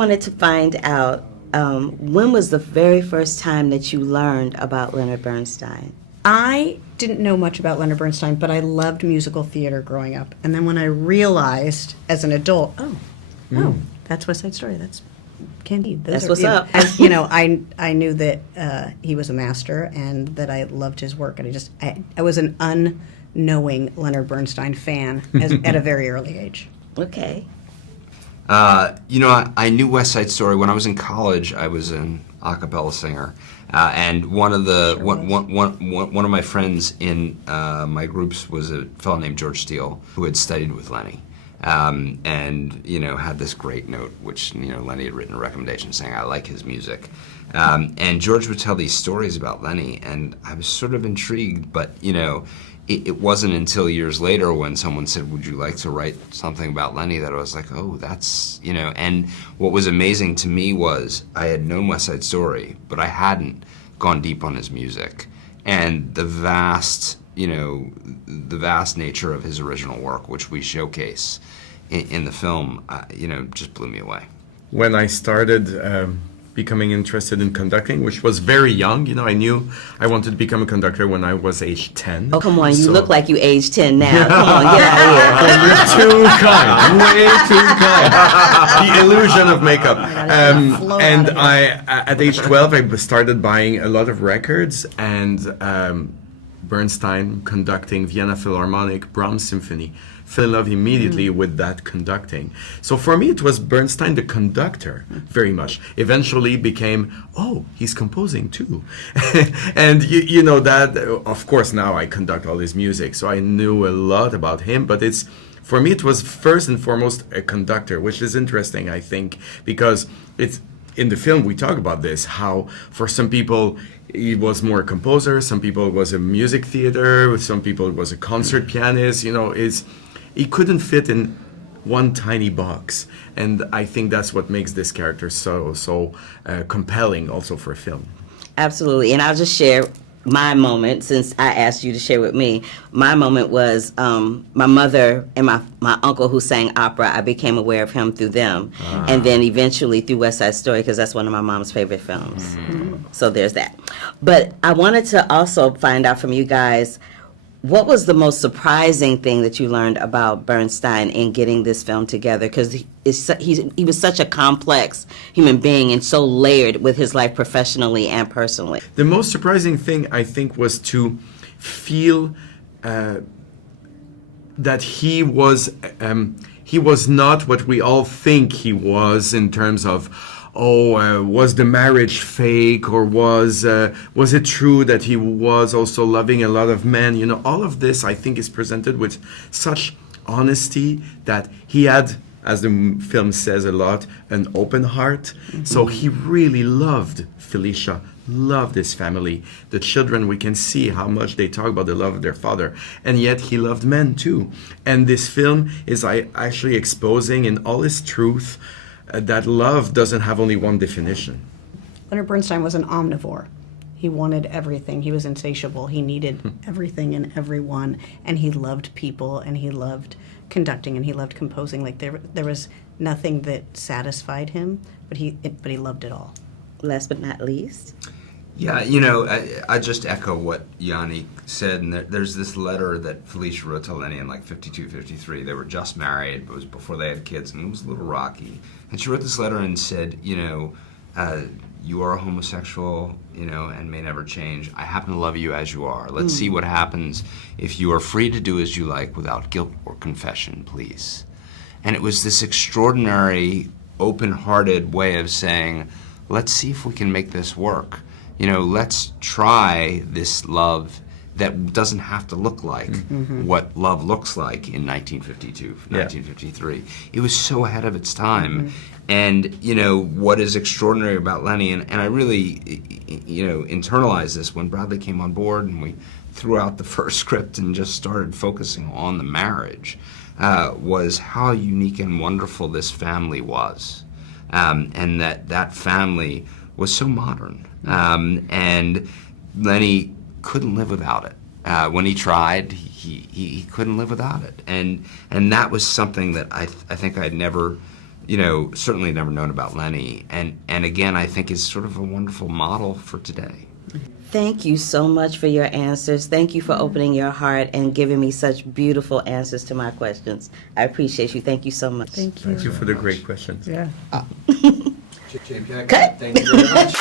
wanted to find out, when was the very first time that you learned about Leonard Bernstein? I didn't know much about Leonard Bernstein, but I loved musical theater growing up. And then when I realized as an adult, oh, that's West Side Story. That's Candide. That's what's up. I knew that he was a master and that I loved his work. And I was an unknowing Leonard Bernstein fan at a very early age. Okay. I knew West Side Story when I was in college. I was an a cappella singer, and one of my friends in my groups was a fellow named George Steele who had studied with Lenny, and had this great note which Lenny had written a recommendation saying I like his music, and George would tell these stories about Lenny, and I was sort of intrigued, but it wasn't until years later when someone said, would you like to write something about Lenny, that I was like, oh, that's, and what was amazing to me was I had known West Side Story, but I hadn't gone deep on his music. And the vast nature of his original work, which we showcase in the film, just blew me away. When I started becoming interested in conducting, which was very young. I knew I wanted to become a conductor when I was age 10. Oh, come on, you look like you age 10 now. Come on, get out of here. You're too kind, way too kind. The illusion of makeup. And at age 12, I started buying a lot of records, and Bernstein conducting Vienna Philharmonic, Brahms Symphony. Fell in love immediately with that conducting. So for me, it was Bernstein, the conductor, very much. Eventually became, oh, he's composing too. And that, of course, now I conduct all his music, so I knew a lot about him, but for me, it was first and foremost a conductor, which is interesting, I think, because it's, in the film, we talk about this, how for some people, he was more a composer, some people it was a music theater, some people it was a concert pianist, he couldn't fit in one tiny box, and I think that's what makes this character so compelling also for a film. Absolutely, and I'll just share my moment, since I asked you to share with me. My moment was my mother and my uncle who sang opera. I became aware of him through them, and then eventually through West Side Story, because that's one of my mom's favorite films. So there's that. But I wanted to also find out from you guys, what was the most surprising thing that you learned about Bernstein in getting this film together? Because he was such a complex human being and so layered with his life professionally and personally. The most surprising thing, I think, was to feel that he was not what we all think he was in terms of, was the marriage fake, or was it true that he was also loving a lot of men? All of this, I think, is presented with such honesty that he had, as the film says a lot, an open heart. So he really loved Felicia, loved his family. The children, we can see how much they talk about the love of their father. And yet he loved men too. And this film is actually exposing in all its truth that love doesn't have only one definition. Leonard Bernstein was an omnivore. He wanted everything. He was insatiable. He needed everything and everyone, and he loved people, and he loved conducting, and he loved composing. Like there was nothing that satisfied him, but he loved it all. Last but not least. Yeah, I just echo what Yanni said, and there's this letter that Felicia wrote to Lenny in like 52, 53. They were just married, but it was before they had kids, and it was a little rocky. And she wrote this letter and said, you are a homosexual, and may never change. I happen to love you as you are. Let's see what happens if you are free to do as you like without guilt or confession, please. And it was this extraordinary, open-hearted way of saying, let's see if we can make this work. Let's try this love that doesn't have to look like what love looks like in 1952, 1953. It was so ahead of its time. And, what is extraordinary about Lenny, and I really, internalized this when Bradley came on board and we threw out the first script and just started focusing on the marriage, was how unique and wonderful this family was. And that family was so modern. And Lenny couldn't live without it. When he tried, he couldn't live without it. And that was something that I think I'd never, certainly never known about Lenny, and again, I think is sort of a wonderful model for today. Thank you so much for your answers. Thank you for opening your heart and giving me such beautiful answers to my questions. I appreciate you. Thank you so much. Thank you. Thank you for the great questions. Yeah. Thank you very much.